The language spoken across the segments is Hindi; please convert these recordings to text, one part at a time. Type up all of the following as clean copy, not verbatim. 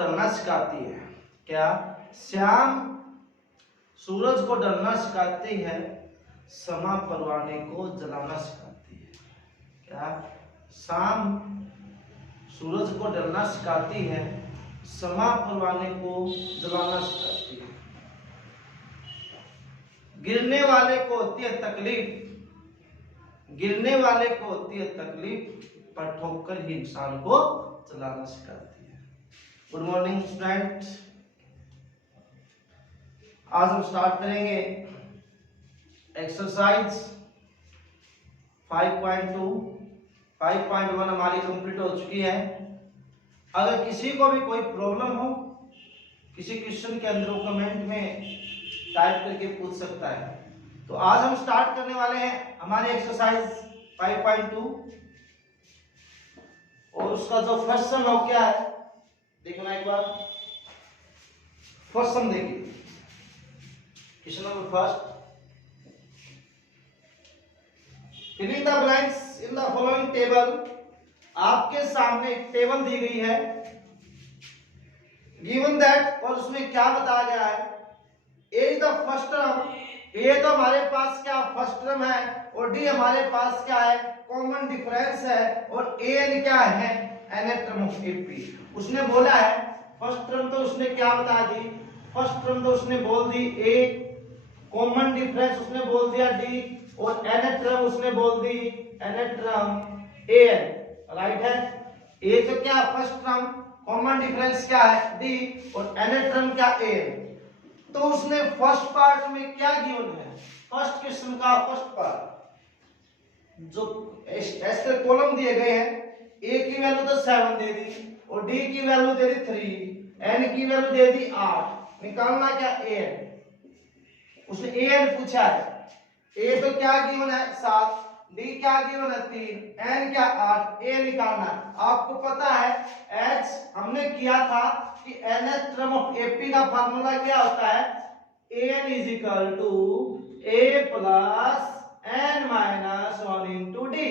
डलना सिखाती है। क्या? श्याम सूरज को डलना सिखाती है, शमा परवाने को जलाना सिखाती है। क्या? शाम सूरज को डलना सिखाती है, शमा परवाने को जलाना सिखाती है। गिरने वाले को होती है तकलीफ, गिरने वाले को होती है तकलीफ, पर ठोकर ही इंसान को चलाना सिखाती है। गुड मॉर्निंग स्टूडेंट, आज हम स्टार्ट करेंगे एक्सरसाइज 5.2। 5.1 हमारी कंप्लीट हो चुकी है। अगर किसी को भी कोई प्रॉब्लम हो, किसी क्वेश्चन के अंदर वो कमेंट में टाइप करके पूछ सकता है। तो आज हम स्टार्ट करने वाले हैं हमारे एक्सरसाइज 5.2 और उसका जो फर्स्ट सम है वो क्या है देखना एक बार। फर्स्ट सम देखिए, question number first, filling the blanks in the following table. आपके सामने एक टेबल दी गई है, गिवन दैट, और उसमें क्या बताया गया है, ए इज द फर्स्ट टर्म, ए तो हमारे पास क्या फर्स्ट टर्म है, और डी हमारे पास क्या है कॉमन डिफरेंस है, और ए एन क्या है nth टर्म ऑफ एपी। उसने बोला है फर्स्ट टर्म, तो उसने क्या बता दी, फर्स्ट टर्म तो उसने बोल दी ए, कॉमन डिफरेंस उसने बोल दिया डी, और nth टर्म उसने बोल दी nth term A N. Right है, ए तो क्या फर्स्ट टर्म, कॉमन डिफरेंस क्या है डी, और nth टर्म क्या ए एन। तो उसने फर्स्ट पार्ट में क्या गिवन है, फर्स्ट क्वेश्चन का फर्स्ट पार्ट, जो ऐसे कॉलम दिए गए हैं, ए की वैल्यू तो 7 दे दी, और डी की वैल्यू दे दी 3, एन की वैल्यू दे दी 8। निकालना क्या ए एन। उसने ए एन पूछा है, ए तो क्या गिवन है 7, डी क्या गिवन है 3, एन क्या 8, ए निकालना। आपको पता है एच हमने किया था कि nth टर्म ऑफ एपी का फार्मूला क्या होता है, an is equal to a plus n minus 1 into d.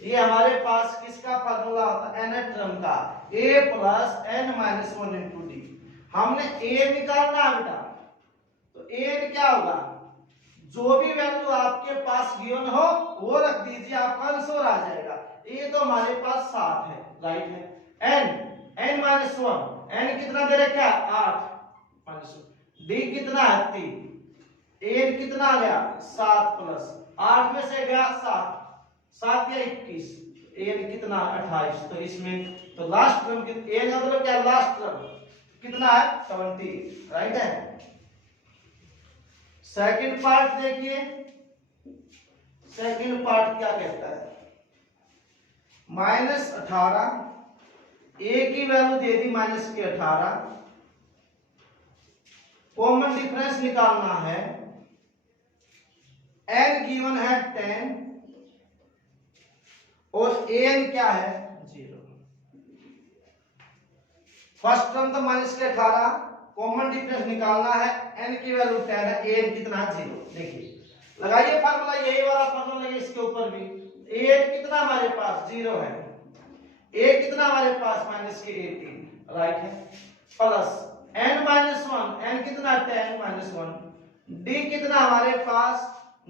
ये हमारे पास किसका फार्मूला होता है, nth टर्म का, a plus n minus 1 into d. हमने a निकालना है बेटा, तो a क्या होगा, जो भी वैल्यू आपके पास गिवन हो वो रख दीजिए, आपका आंसर आ जाएगा। a तो हमारे पास 7 है, राइट है। n माइनस 1, n कितना दे रखा है 8 माइनस 1, d कितना है 3, a कितना आ गया 7 प्लस 8 में से गया 7, 7 या 21, a कितना 28। तो इसमें तो लास्ट टर्म a का मतलब क्या, लास्ट टर्म कितना है 20। राइट है। सेकंड पार्ट देखिए, सेकंड पार्ट क्या कहता है, -18, ए की वैल्यू दे दी माइनस के 18, कॉमन डिफरेंस निकालना है, एन गिवन है 10 और एन क्या है 0। फर्स्ट टर्म तो माइनस के 18, कॉमन डिफरेंस निकालना है, एन की वैल्यू 10 है, एन कितना 0। देखिए लगाइए फार्मूला, यही वाला फार्मूला लगाइए इसके ऊपर भी। एन कितना हमारे पास 0 है, ए कितना हमारे पास माइनस के 18, राइट है, प्लस n माइनस 1, n कितना 10 माइनस 1, d कितना हमारे पास,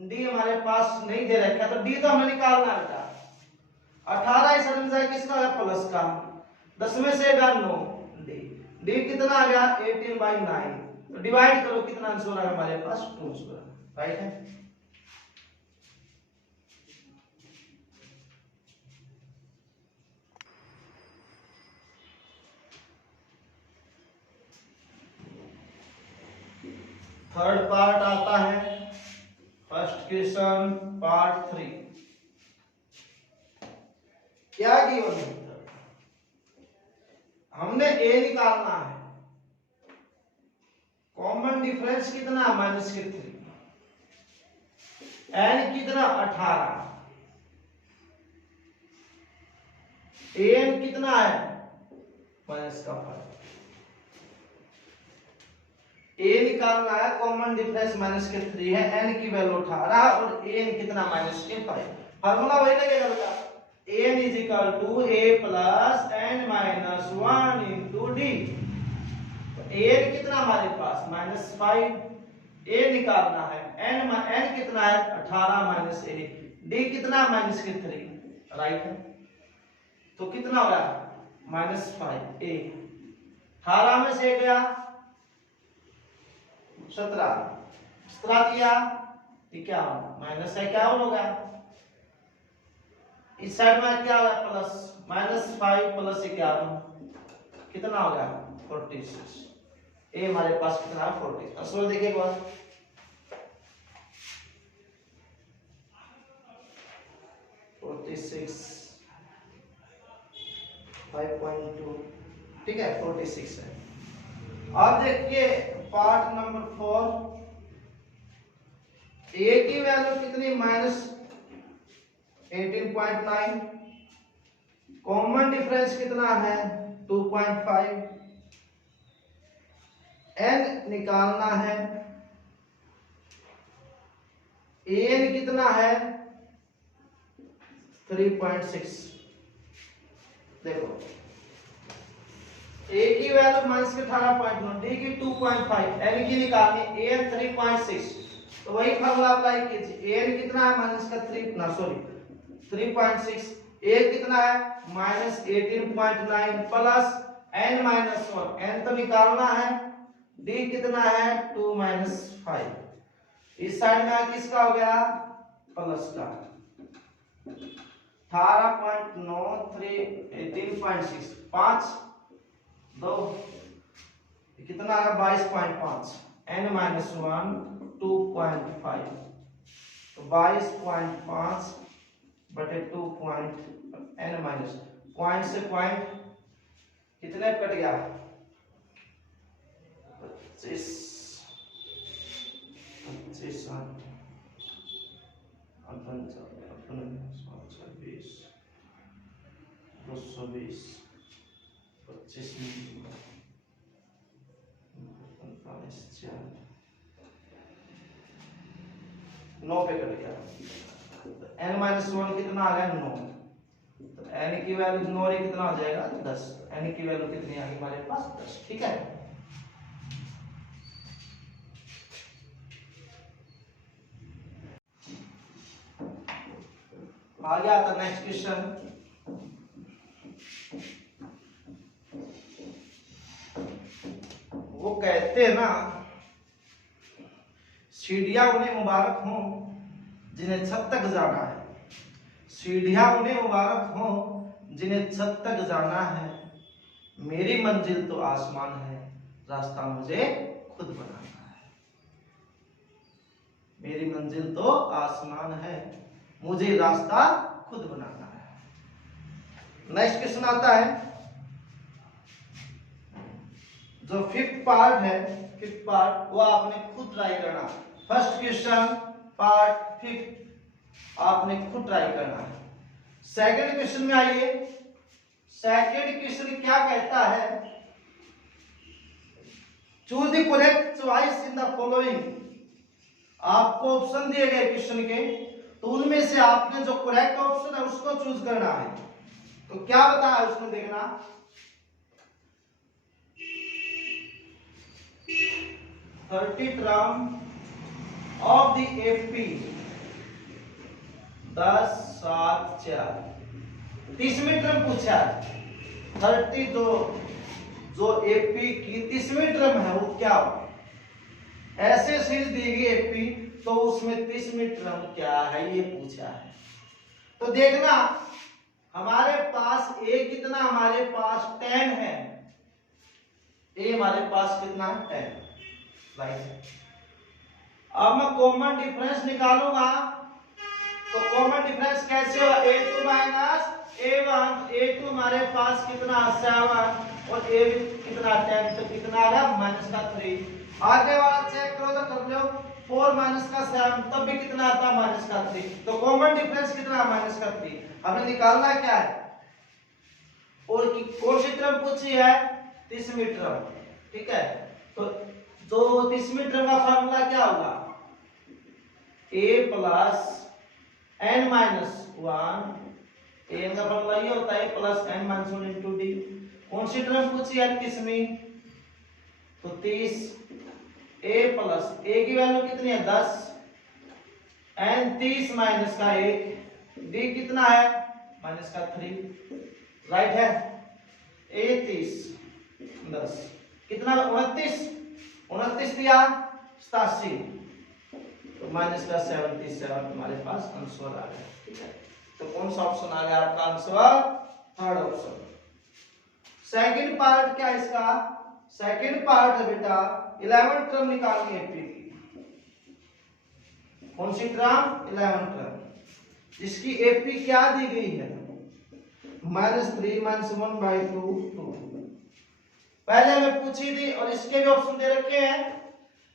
d हमारे पास नहीं दे रखा, तो d तो हमें निकालना है बेटा। 18 इस तरफ जाए किसका है प्लस का, 10 में से 9, d कितना आ गया 18/9। तो डिवाइड करो कितना आंसर है हमारे पास 2 आंसर, राइट है। थर्ड पार्ट आता है, फर्स्ट क्वेश्चन पार्ट 3। क्या गिवन है, हमने a निकालना है, कॉमन डिफरेंस कितना माइनस के 3, n कितना 18, an कितना है माइनस का 5। a निकालना है, कॉमन डिफरेंस माइनस के 3 है, n की वैल्यू 18 और an कितना माइनस के 5। फार्मूला वही लगेगा बेटा, n is equal to a plus n minus 1 into d. N कितना हमारे पास -5, ए निकालना है, एन कितना है 18 माइनस ए, डी कितना -3, राइट है। तो कितना हो गया -5 ए, 18 में से गया 17 किया 51 माइनस है क्या हो गया, इस साइड में क्या होगा प्लस -5 प्लस 51 कितना हो गया 46। ए हमारे पास कितना है 40। आंसर देखिए एक बार, (46) 5.2, ठीक है 46 है। अब देखिए पार्ट नंबर 4, ए की वैल्यू कितनी -18.9, कॉमन डिफरेंस कितना है 2.5, एन निकालना है, एन कितना है 3.6। देखो ए की वैल्यू -18.9, डी की 2.5, एन की निकालनी एन 3.6, तो वही फार्मूला अप्लाई कीजिए। एन कितना है 3.6, ए कितना है -18.9 प्लस एन -1, एन तो निकालना है, डी कितना है 2 - 5, इस साइड में किसका हो गया प्लस का, 18.9 3 18.6 5 2 कितना है 22.5, n -1 2.5, तो 22.5 बटे 2 n माइनस पॉइंट से पॉइंट कितने कट गया 25 220 25 9 पे कट गया, n -1 कितना आ गया 9, तो n की वैल्यू 9 रे कितना हो जाएगा 10, n की वैल्यू कितनी आ गई हमारे पास 10, ठीक है। आगे आता नेक्स्ट क्वेश्चन, वो कहते हैं ना सीढ़ियां उन्हें मुबारक हों जिन्हें छत तक जाना है, सीढ़ियां उन्हें मुबारक हों जिन्हें छत तक जाना है, मेरी मंजिल तो आसमान है, रास्ता मुझे खुद बनाना है, मेरी मंजिल तो आसमान है, मुझे रास्ता खुद बनाना है। नेक्स्ट क्वेश्चन आता है, जो फिफ्थ पार्ट है, फिफ्थ पार्ट वो आपने खुद ट्राई करना। फर्स्ट क्वेश्चन पार्ट फिफ्थ आपने खुद ट्राई करना है। सेकंड क्वेश्चन में आइए, सेकंड क्वेश्चन क्या कहता है, choose the correct choice in the following. आपको ऑप्शन दिए गए क्वेश्चन के, तो उनमें से आपने जो करेक्ट ऑप्शन है उसको चूज करना है। तो क्या बताया है उसमें देखना, 30 टर्म ऑफ द एपी 10 7 4 30वीं टर्म पूछा है। 30 जो एपी की 30वीं टर्म है वो क्या हो, ऐसे सीरीज दी गई एपी, तो उसमें 30वीं टर्म क्या है ये पूछा है। तो देखना हमारे पास ए कितना, हमारे पास 10 है, ए हमारे पास कितना है 10, राइट। अब मैं कॉमन डिफरेंस निकालूंगा, तो कॉमन डिफरेंस कैसे होगा, a2 माइनस a1, a2 हमारे पास कितना 7 और a कितना 10, तो कितना आ रहा -3। आगे वाला चेक करो तो कर लो, 4 - 7 तब भी कितना आता -3, तो कॉमन डिफरेंस कितना -3। हमें निकालना क्या है, और कौन सी टर्म पूछी है 30वीं टर्म, ठीक है। तो जो 30वीं टर्म का फार्मूला क्या होगा, a प्लस n -1 an का फॉर्मूला ये होता है plus n minus 1 into D. कौन सी टर्म पूछी है 30वीं, तो 30 a प्लस a की वैल्यू कितनी है 10, n 30 माइनस का 1, d कितना है माइनस का 3, राइट है। a 30 10 कितना 29 दिया 87, तो माइनस का 77 हमारे पास आंसर आ गया। ठीक है, तो कौन सा ऑप्शन आ गया आपका answer, third option. Second part क्या है इसका, सेकंड पार्ट है बेटा 11 टर्म निकालनी है एपी की। कौन सी टर्म 11 टर्म, जिसकी एपी क्या दी गई है -3 - 1/2 2। पहले मैं पूछी थी और इसके भी ऑप्शन दे रखे हैं।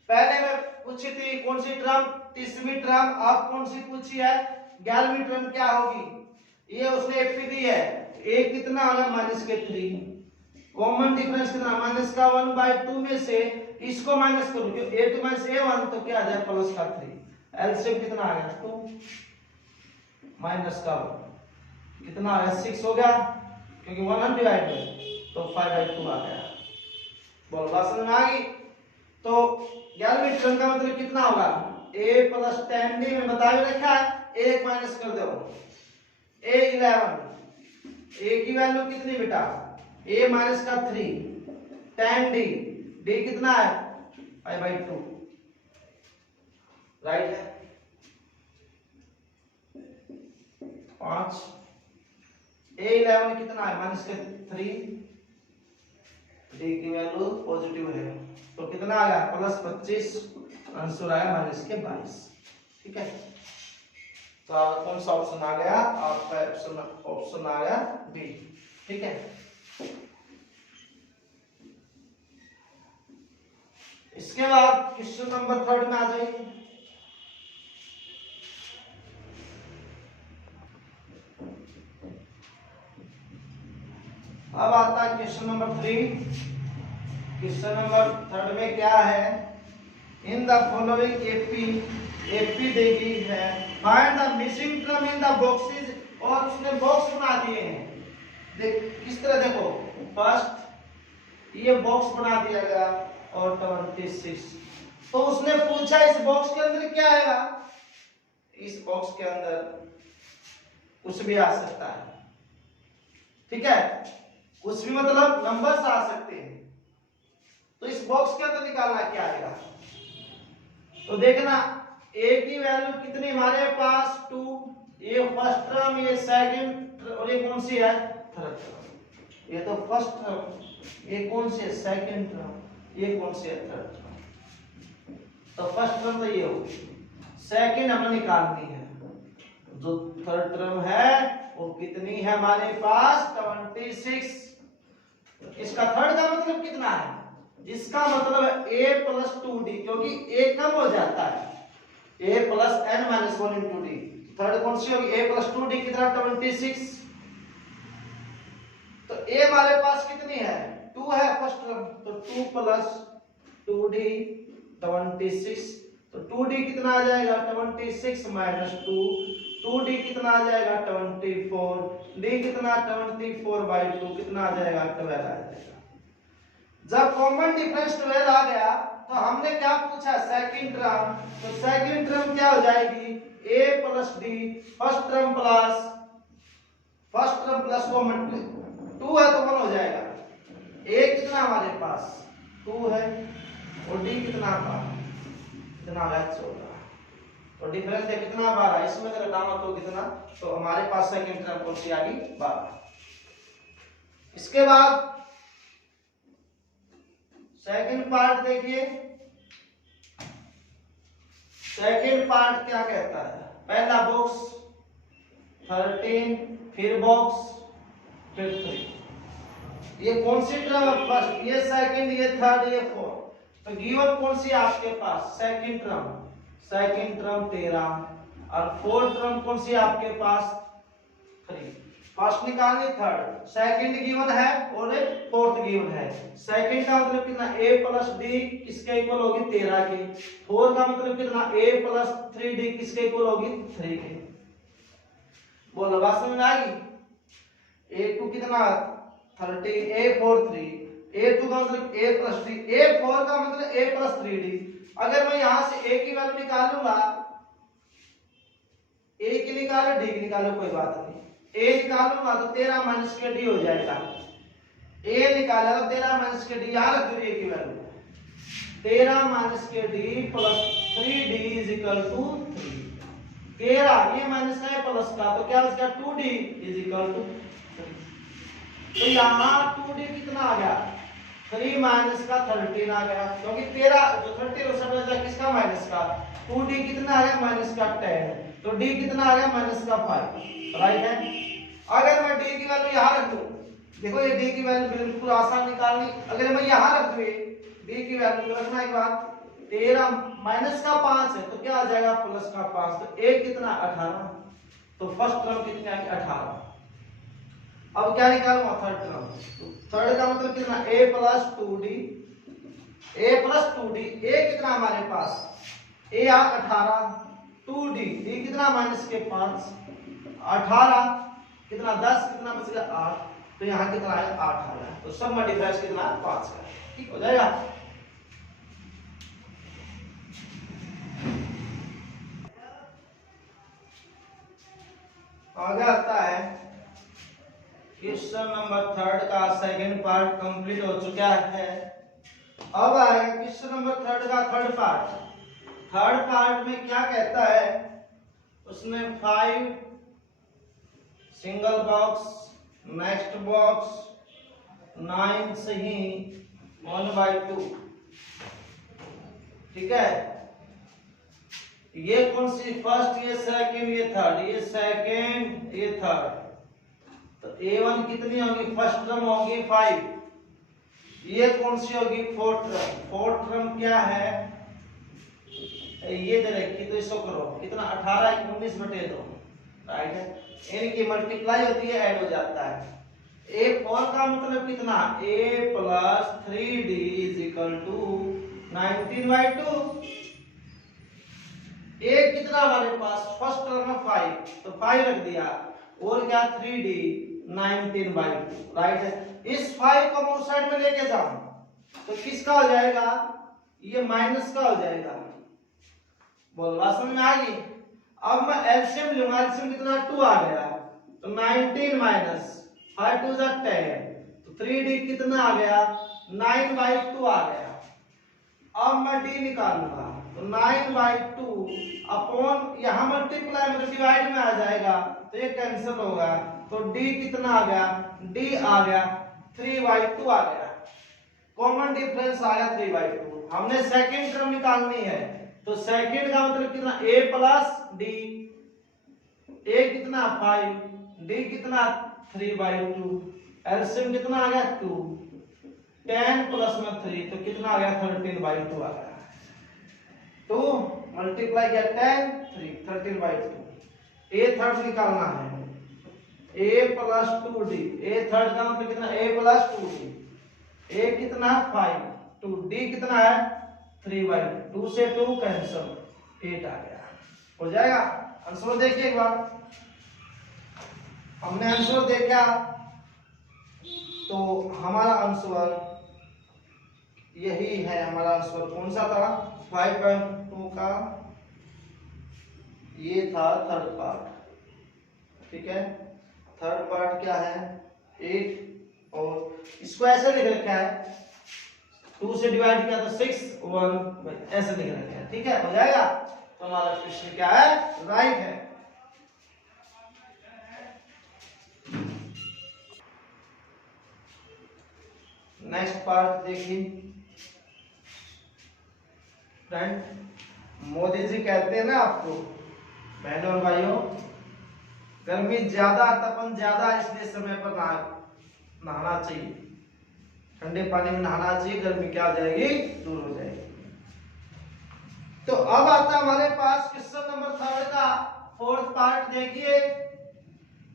पहले मैं पूछी थी कौन सी टर्म 30वीं टर्म, आप कौन सी पूछी है 11वीं टर्म क्या होगी, ये उसने एपी दी है। a कितना होगा -3, कॉमन डिफरेंस कितना माइनस का 1/2 में से इसको माइनस करो, क्योंकि a तो माइनस a1 तो क्या आ जाए प्लस का 3, एलसीएम कितना आ गया 2 माइनस का 1 कितना आ गया 6 हो गया, क्योंकि 1 डिवाइड में तो 5/2 आ गया। बोल बात समझ में आ गई। तो 11वीं टर्म का मतलब कितना होगा a प्लस 10d में बता भी रखा है, 1 माइनस कर दो a 11, a की वैल्यू कितनी बेटा a माइनस का 3 10d, d कितना है 5/2, राइट है 5, a 11 कितना है माइनस का 3, d की वैल्यू पॉजिटिव है तो कितना आ गया प्लस 25, आंसर आया माइनस के 22। ठीक है, तो कौन सा ऑप्शन आ गया आपका, ऑप्शन आ गया बी। ठीक है, इसके बाद क्वेश्चन नंबर 3 में आ जाइए। अब आता है क्वेश्चन नंबर 3। क्वेश्चन नंबर 3 में क्या है, इन द फॉलोइंग एपी दी गई है, find the missing term in the boxes, और उसने बॉक्स बना दिए हैं। देख किस तरह, देखो फर्स्ट ये बॉक्स बना दिया गया और 26, तो उसने पूछा इस बॉक्स के अंदर क्या आएगा, इस बॉक्स के अंदर कुछ भी आ सकता है। ठीक है, कुछ भी मतलब नंबर्स आ सकते हैं, तो इस बॉक्स के अंदर निकालना क्या आएगा। तो देखना a की वैल्यू कितनी हमारे पास 2, ये फर्स्ट टर्म, ये सेकंड, और ये कौन सी है थर्ड टर्म, ये तो फर्स्ट टर्म, ये कौन सी है सेकंड टर्म, ये कौन सी है थर्ड टर्म। तो फर्स्ट टर्म तो ये होगी, सेकंड हमें निकालनी है, जो थर्ड टर्म है वो कितनी है हमारे पास 26। इसका थर्ड का मतलब कितना है, इसका मतलब है a प्लस 2d, क्योंकि a कम हो जाता है, a plus n minus 1 into D. Third कौन सी होगी a प्लस 2d कितना 26, तो a हमारे पास कितनी है 2 है फर्स्ट टर्म, तो 2 प्लस 2d 26, तो 2d कितना आ जाएगा 26 माइनस 2, 2d कितना आ जाएगा 24, d कितना 24/2 कितना आ जाएगा 12 आ जाएगा। जब कॉमन डिफरेंस 12 आ गया तो हमने क्या पूछा सेकंड टर्म, तो सेकंड टर्म क्या हो जाएगी a plus d, first term plus common 2 है तो 1 हो जाएगा, a कितना हमारे पास 2 है और d कितना आ गया 14, तो डिफरेंस है कितना 12, इसमें अगर घटाना तो कितना, तो हमारे पास सेकंड टर्म कौन सी आ गई 12। इसके बाद सेकंड पार्ट देखिए, सेकंड पार्ट क्या कहता है, पहला बॉक्स 13, फिर बॉक्स फिर 3, ये कौन सी टर्म है फर्स्ट, ये सेकंड, ये थर्ड, ये फोर्थ, तो गिवन कौन सी आपके पास सेकंड टर्म 13 और फोर्थ टर्म कौन सी आपके पास 3। फर्स्ट निकालनी थर्ड, सेकंड गिवन है और फोर्थ गिवन है। सेकंड का मतलब कितना a प्लस d किसके इक्वल होगी 13 के, फोर्थ का मतलब कितना a प्लस 3d किसके इक्वल होगी 3 के। बोलो बात समझ में आ गई। A2 कितना 13, A4 3, A2 का मतलब A प्लस 3, A4 का मतलब A प्लस 3D। अगर मैं यहां से A की वैल्यू निकालूंगा, A की निकालो D की निकालो कोई बात नहीं, A निकालूंगा तो 13 माइनस के D हो जाएगा। A निकाला तो 13 माइनस के D, याद रखो A की वैल्यू 13 माइनस के D plus 3D is equal to 3। 13 ये माइनस का है प्लस का, तो क्या इसका 2D इज इक्वल टू 3। तो यहाँ 2D कितना आ गया 3 माइनस का 13 आ गया, क्योंकि 13 जो 13 उसमें से किसका माइनस का, 2D कितना आ गया माइनस का 10, तो D कितना आ गया माइनस का 5, राइट है। अगर मैं D की वैल्यू यहाँ रख दूं, देखो ये D की वैल्यू बिल्कुल आसान निकालनी, अगर मैं यहाँ रख दूं D की वैल्यू रखना एक बात 13 माइनस का 5 है तो क्या आ जाएगा प्लस का 5, तो A कितना 18, तो फर्स्ट टर्म कितनी आ गई 18। अब क्या निकालूंगा थर्ड टर्म, तो थर्ड का मतलब कितना A plus 2D, A plus 2D, A कितना हमारे पास A 18, 2D D कितना माइनस के 5, 18 कितना 10 कितना बच गया 8, तो यहाँ कितना है 8 आ गया, तो सब में डिफरेंस कितना 5 है, ठीक हो जाएगा। आगे आता है क्वेश्चन नंबर थर्ड का सेकंड पार्ट कंप्लीट हो चुका है। अब आएगा क्वेश्चन नंबर थर्ड का थर्ड पार्ट। थर्ड पार्ट में क्या कहता है, उसमें 5 सिंगल बॉक्स, नेक्स्ट बॉक्स 9 से ही 1/2, ठीक है। ये कौन सी फर्स्ट, ये सेकंड, ये थर्ड, ये सेकंड, ये थर्ड, तो A1 कितनी होगी फर्स्ट टर्म होगी 5, ये कौन सी होगी फोर्थ टर्म, फोर्थ टर्म क्या है ये दे रखी, तो इसको करो कितना 18 19/2, राइट है। इनकी मल्टीप्लाई होती है ऐड हो जाता है। A4 का मतलब कितना A plus 3D is equal to 19/2। A कितना हमारे पास फर्स्ट टर्म में 5, तो 5 रख दिया, और क्या 3D 19/2, राइट है। इस 5 को मैं उस साइड में लेके जाऊं तो किसका हो जाएगा, ये माइनस का हो जाएगा, बोल बात समझ में आ गई। अब मैं एलसीएम लूंगा, एलसीएम कितना 2 आ गया, तो 19 माइनस 5 2 जा 10, तो 3D कितना आ गया 9/2 आ गया। अब मैं D निकालूंगा, तो 9/2 अपॉन यहां मल्टीप्लाई मतलब डिवाइड में आ जाएगा, तो ये कैंसिल होगा, तो D कितना आ गया, D आ गया 3/2 आ गया, कॉमन डिफरेंस आया 3/2। हमने सेकंड टर्म निकालनी है, तो सेकंड का मतलब कितना A प्लस D, A कितना 5, D कितना 3/2, एलसीएम कितना आ गया 2, 10 प्लस में 3 तो कितना आ गया 13/2 आ गया, 2 मल्टीप्लाई किया 10 3 13/2। A थर्ड निकालना है, A plus 2D, A third का मतलब कितना A प्लस 2D, A कितना 5, 2D कितना है 3/2, से 2 कैंसिल 8 आ गया, हो जाएगा। आंसर देखिए एक बार, हमने आंसर देखा तो हमारा आंसर यही है, हमारा आंसर कौन सा था 5.2 का, ये था थर्ड पार्ट, ठीक है। थर्ड पार्ट क्या है 8, और इसको ऐसे लिख रखा है 2 से डिवाइड किया तो 6 1 ऐसे लिख रखा है, ठीक है, हो जाएगा। तो हमारा क्वेश्चन क्या है राइट है। नेक्स्ट पार्ट देखिए फ्रेंड, मोदी जी कहते हैं ना आपको बहनों और भाइयों, गर्मी ज्यादा तपन ज्यादा इसलिए समय पर नहाना चाहिए, ठंडे पानी में नहाना चाहिए, गर्मी क्या हो जाएगी दूर हो जाएगी। तो अब आता हमारे पास क्वेश्चन नंबर थर्ड का फोर्थ पार्ट देखिए,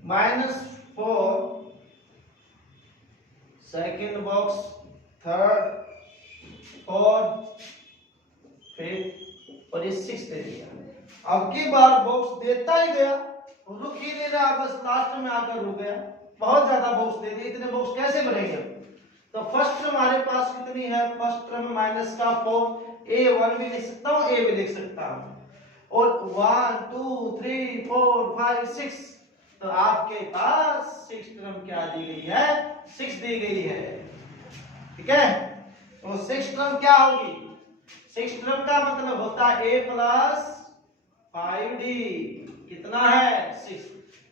-4 second box, third, fourth, fifth और ये 6 दे दिया। अब की बार बॉक्स देता ही गया, रुक ही नहीं रहा, बस लास्ट में आकर रुक गया, बहुत ज्यादा बॉक्स दे दिए, इतने बॉक्स कैसे बनेंगे? तो फर्स्ट टर्म हमारे पास कितनी है? फर्स्ट टर्म माइनस का 4, a1 भी लिख सकता हूँ, a भी लिख सकता हूँ, और 1 2 3 4 5 6, तो आपके पास 6 टर्म क्या दी गई है? 6 दी गई है। ठीक है, तो 6 टर्म क्या होगी? 6 टर्म का मतलब होता है a प्लस 5d, कितना है? 6।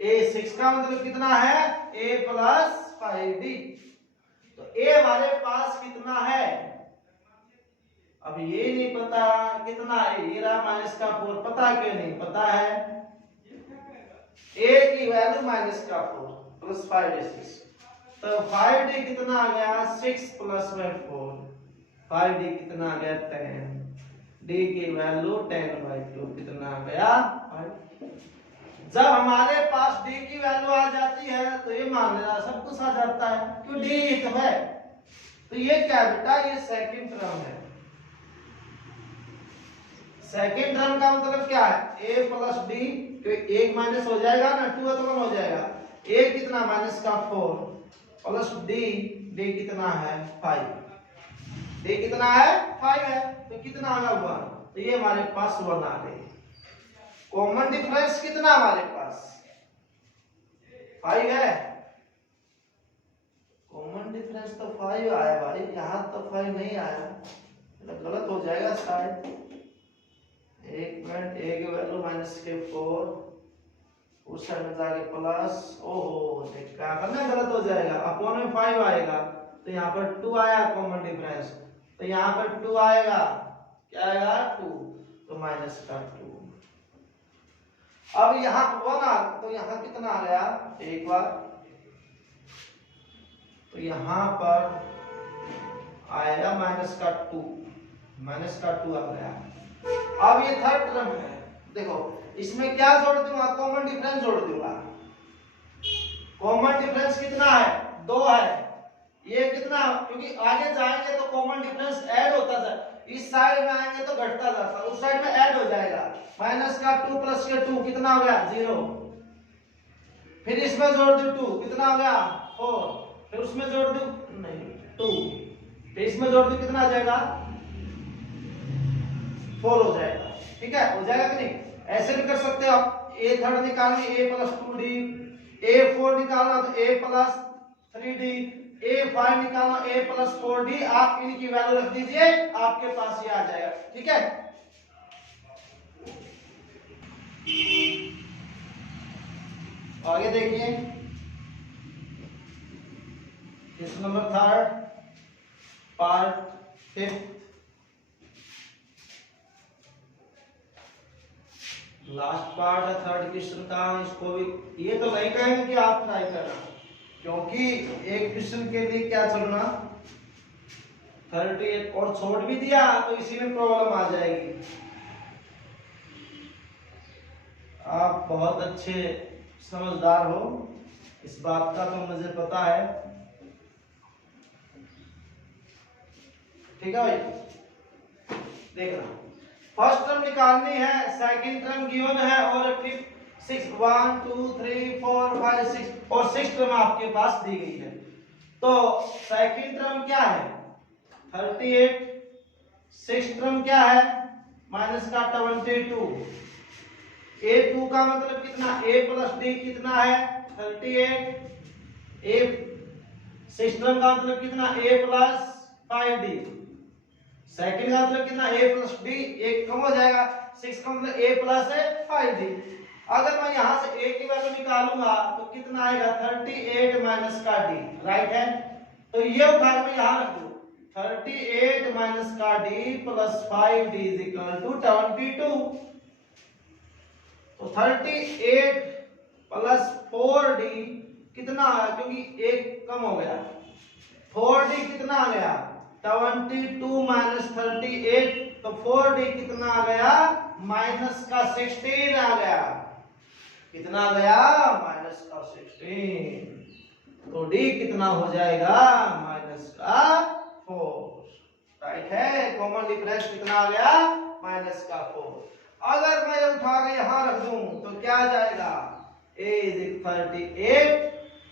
a6 का मतलब कितना है? a plus 5d। तो a हमारे पास कितना है? अब ये नहीं पता कितना है, ये रहा माइनस का 4, पता क्यों नहीं पता है? a की वैल्यू माइनस का 4 प्लस 5d6, तो 5d कितना आ गया? 6 प्लस में 4, 5d कितना आ गया? 10, d की वैल्यू 10/2 कितना आ गया? 5। जब हमारे पास d की वैल्यू आ जाती है तो ये मान लेना सब कुछ आ जाता है, क्यों? d ही तो है। तो ये क्या बेटा? ये सेकंड टर्म है। सेकंड टर्म का मतलब क्या है? a प्लस d, तो एक माइनस हो जाएगा ना, 2 तो 1 हो जाएगा। a कितना? माइनस का 4 प्लस d कितना है? 5। d कितना है? 5 है, तो कितना आ गया? 1। तो ये हमारे पास 1 आ गई। कॉमन डिफरेंस कितना हमारे पास? 5 है। कॉमन डिफरेंस तो 5 आया भाई, यहाँ तो 5 नहीं आया, तो गलत हो जाएगा शायद। एक मिनट, a की वैल्यू माइनस के 4, उस साइड में जाके प्लस, ओहो देख क्या करना, गलत हो जाएगा। अपॉन में 5 आएगा, तो यहाँ पर 2 आया कॉमन डिफरेंस, तो यहाँ पर 2 आएगा, क्या आएगा? 2, तो माइनस का 2। अब यहाँ 1 आ, तो यहाँ कितना आ गया? एक बार, तो यहाँ पर आएगा माइनस का 2, माइनस का 2 आ गया। अब ये थर्ड टर्म है, देखो इसमें क्या जोड़ दूंगा? कॉमन डिफरेंस जोड़ दूंगा। कॉमन डिफरेंस कितना है? 2 है। ये कितना? क्योंकि आगे जाएंगे तो कॉमन डिफरेंस ऐड होता जाए, इस साइड में आएंगे तो घटता जाता, उस साइड में ऐड हो जाएगा। माइनस का 2 प्लस के 2 कितना हो गया? 0। फिर इसमें जोड़ दो 2, कितना हो गया? 4। फिर उसमें जोड़ दो नहीं 2, फिर इसमें जोड़ दो, कितना आ जाएगा? 4 हो जाएगा। ठीक है, हो जाएगा कि नहीं? ऐसे भी कर सकते हो आप। a थर्ड निकालनी, a प्लस 2d, a 4 निकालना तो a प्लस 3d, a 5 निकालना a प्लस 4d। आप इनकी वैल्यू रख दीजिए, आपके पास ये आ जाएगा। ठीक है, आगे देखिए, question number third, part 5, last part है थर्ड क्वेश्चन का। इसको भी ये तो नहीं कहेंगे कि आप ट्राई करना, क्योंकि एक क्वेश्चन के लिए क्या चलना 38 और छोड़ भी दिया तो इसी में प्रॉब्लम आ जाएगी। आप बहुत अच्छे समझदार हो, इस बात का तो मुझे पता है। ठीक है भाई, देखना फर्स्ट टर्म निकालनी है, सेकंड टर्म गिवन है, और फिर 6 1 2 3 4 5 6 और 6 टर्म आपके पास दी गई है। तो सेकंड टर्म क्या है? 38। 6 टर्म क्या है? माइनस का 22। a2 का मतलब कितना? a प्लस d कितना है? 38। a 6 टर्म का मतलब कितना? a plus 5d। सेकंड का मतलब कितना? a प्लस d, एक कम हो जाएगा, 6 का मतलब a प्लस है 5d। अगर मैं यहां से a की वैल्यू निकालूंगा तो कितना आएगा? 38 माइनस का d, राइट है। तो ये उठा के मैं यहां रख दूं, 38 माइनस का d plus 5d is equal to 22। तो 38 प्लस 4d कितना आया? क्योंकि एक कम हो गया, 4d कितना आ गया? 22 माइनस 38, तो 4d कितना आ गया? माइनस का 16 आ गया। कितना आ गया? माइनस का 16। तो d कितना हो जाएगा? माइनस का 4, राइट है। कॉमन डिफरेंस कितना आ गया? माइनस का 4। अगर मैं उठा के यहां रख दूं तो क्या आ जाएगा? a इज 38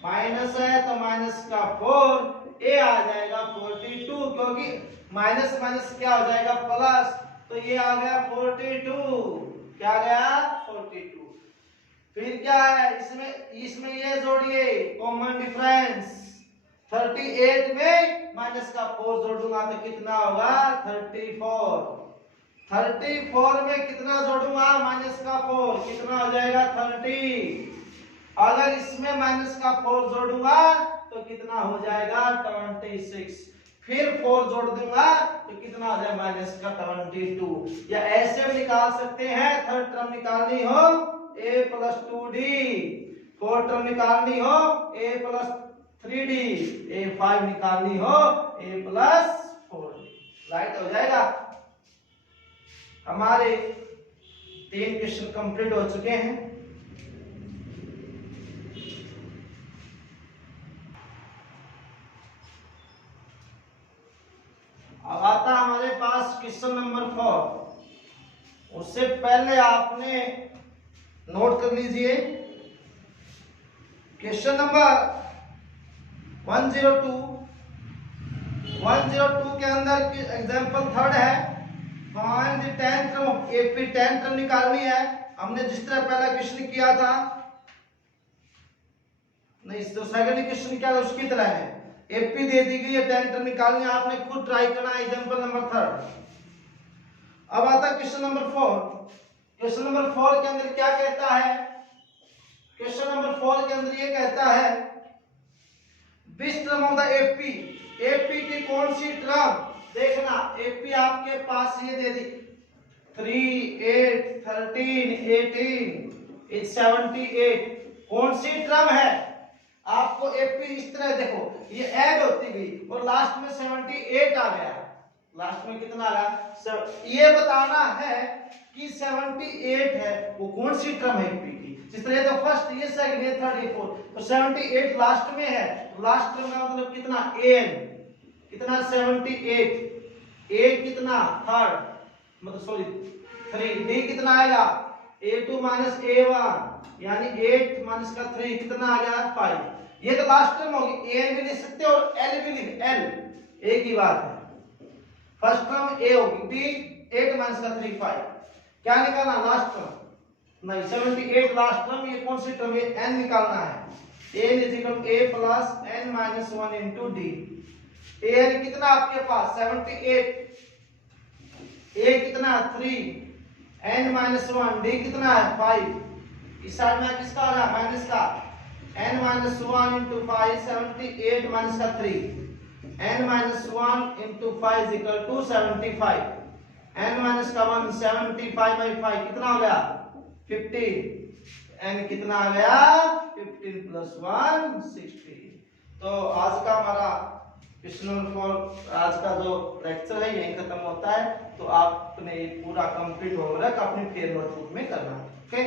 माइनस है तो माइनस का 4, ए आ जाएगा 42, क्योंकि माइनस माइनस क्या हो जाएगा प्लस, तो ये आ गया 42, क्या आ गया 42। फिर क्या है इसमें ये जोड़िए कॉमन डिफरेंस, 38 में माइनस का 4 जोड़ूंगा तो कितना होगा 34, 34 में कितना जोड़ूंगा माइनस का 4, कितना हो जाएगा 30, अगर इसमें माइनस का 4 जोड़ूंगा तो कितना हो जाएगा 26, फिर 4 जोड़ दूंगा तो कितना हो जाएगा माइनस का 22, या ऐसे भी निकाल सकते हैं, थर्ड टर्म निकालनी हो a plus 2d, fourth term निकालनी हो a प्लस 3d, a5 निकालनी हो a प्लस 4d, राइट हो जाएगा। हमारे 3 क्वेश्चन कंप्लीट हो चुके हैं। अब आता हमारे पास क्वेश्चन नंबर 4। उससे पहले आपने नोट कर लीजिए क्वेश्चन नंबर 102 के अंदर एग्जांपल थर्ड है, find the tenth term of AP, tenth term निकालनी है। हमने जिस तरह पहला क्वेश्चन किया था, नहीं तो सेकंड क्वेश्चन क्या था उसकी तरह है, एपी दे दी गई है, टेंथ टर्म निकालनी है, आपने खुद ट्राई करना है। Example number third. अब आता है क्वेश्चन नंबर 4। क्वेश्चन नंबर 4 के अंदर क्या कहता है, क्वेश्चन नंबर 4 के अंदर ये कहता है which term of the AP, AP की कौन सी टर्म, देखना एपी आपके पास ये दे दी 3 8 13 18 इज 78, कौन सी टर्म है, आपको एपी इस तरह देखो ये ऐड होती गई और लास्ट में 78 आ गया, लास्ट में कितना आ गया, ये बताना है कि 78 है वो कौन सी टर्म है एपी की। जिस तरह तो फर्स्ट ये सेकंड ये थर्ड ये फोर्थ, तो 78 लास्ट में है, तो लास्ट टर्म का मतलब कितना an, कितना 78, a कितना थर्ड मतलब सॉरी 3, d कितना आएगा a2 माइनस a1 यानी 8 माइनस का 3 कितना आ गया 5। ये तो लास्ट टर्म होगी, an भी लिख सकते हो और l भी लिख, l एक ही बात है, फर्स्ट टर्म a होगी, b 8 माइनस का 3 5, क्या निकालना लास्ट टर्म, नहीं 78 लास्ट टर्म, ये कौन सी टर्म है n निकालना है, n is equal a plus n minus 1 into d, an कितना आपके पास 78, a कितना 3, n माइनस 1, d कितना है 5, इस साइड में किसका होगा माइनस का, n माइनस 1 इंटू 5 78 माइनस का 3, n minus 1 into 5 is equal to 75, n minus का 1 75 बाई 5 कितना हो गया 15, n कितना आ गया 15 प्लस 1 16। तो आज का हमारा क्वेश्चन नंबर 4 आज का जो लेक्चर है यही खत्म होता है। तो आपने पूरा कंप्लीट होमवर्क अपनी फेयर नोटबुक में करना है। ओके।